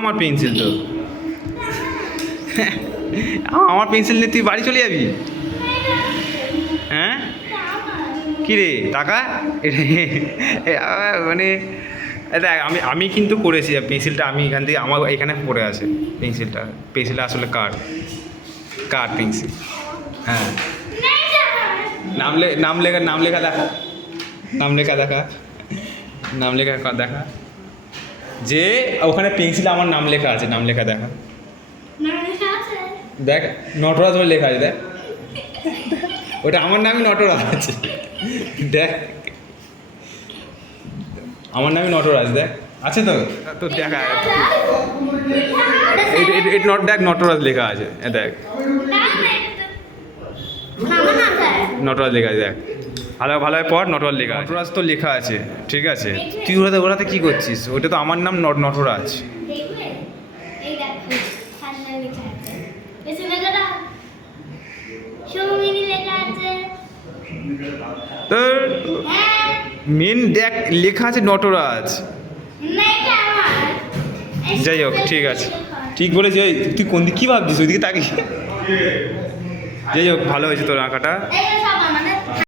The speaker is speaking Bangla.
আমার পেন্সিল তো আমার পেন্সিল নিয়ে তুই বাড়ি চলে যাবি? হ্যাঁ কী রে টাকা মানে দেখ আমি কিন্তু করেছি পেন্সিলটা, আমি এখান থেকে আমার এখানে পড়ে আছে পেন্সিলটা আসলে কার পেন্সিল। হ্যাঁ নাম লেখা দেখা, নাম লেখা দেখা যে ওখানে পেন্সিলে আমার নাম লেখা আছে, নাম লেখা দেখা দেখ, নটরাজ বলে লেখা আছে দেখ, ওটা আমার নামই নটরাজ আছে দেখ, আমার নামই নটরাজ দেখ আছে তো, তো দেখা দেখ নটরাজ লেখা আছে দেখ, নটরাজ লেখা আছে দেখ, ভালোভাবে পড়, নটরাজ লেখা, নটরাজ তো লেখা আছে ঠিক আছে। তুই ওটাতে কী করছিস? ওটা তো আমার নাম নটরাজ। তোর মেন দেখ লেখা আছে নটরাজ। যাই হোক ঠিক আছে, ঠিক বলেছি। ওই তুই কোন দিক কী ভাবছিস? ওই দিকে তাকিয়ে। যাই হোক ভালো হয়েছে তোর আঁকাটা।